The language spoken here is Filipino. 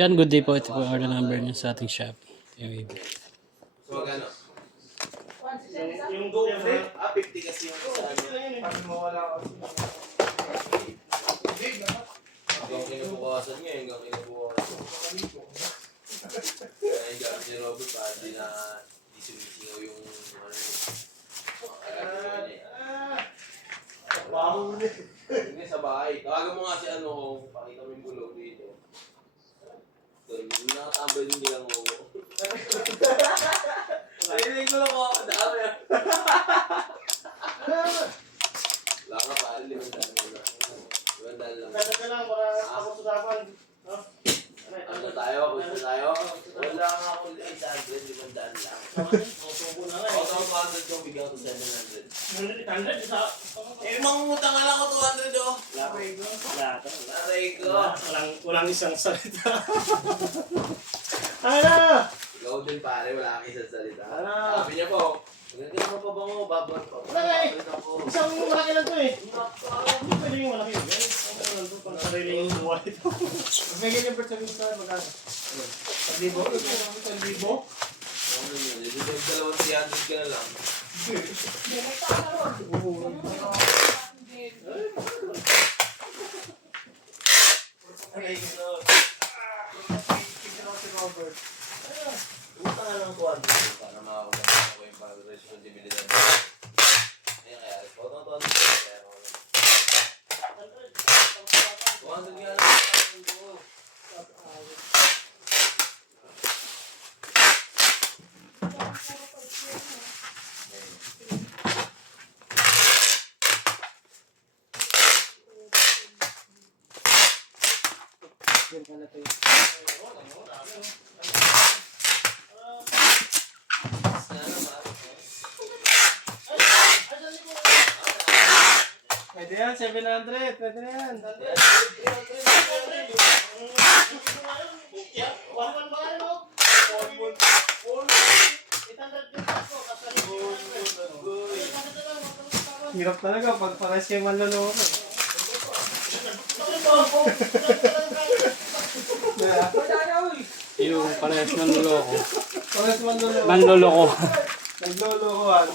Yan, good day po. Ito po ang order number niya sa ating shop. Ito yung baby. So, magkano? Yung go flip, 50 kasi yung sa ano. pag mawala kasi. Hanggang kinabukasan niya, hanggang kinabukasan. Kaya yung gamit ni Robert, para di na sumisingaw yung ano niya. Wow. Hindi sa bahay. Tawagan mo nga si ano kung pakita mo yung bulog dito. Doon, nakatambay din nilang mo. Narinig ko lang ako, dami ah. Wala ka pa, 5,000 lang. 5,000 lang. Kaya ka lang, para ako sudapan. Ano tayo? Gusto tayo? Wala nga ako 800, 500 lang. Subo na nga. Ako sa 100 kung bigyan ko 700. 100 isa. Mangungutang nga lang ako 200 oh. Wala. Naray ko. Walang isang salita. Ano? Ikaw din pare, wala kang isang salita. Ano? Sabi niya po, maganda naman pa ba mo? Babon pa. Malaki. Babon ako. Isang malaki lang to eh. Hindi pwede yung malaki. Ano lang to, pang sariling buhay ito. Bigyan yung percent sa magkano? 1,000? 1,000? Ano yun? Yung 2,300 ka na lang. Okay, so. Utang nga lang 200 para makakulang ako yung responsibilidad. Ayun kaya, utang 200 kaya ako lang. 200 nga lang. Pwede yan, 700. Pwede na yan. Hirap talaga pag pares kayo manloloko. Yung parehas manloloko. Pares manloloko. Manloloko. Naglolokohan.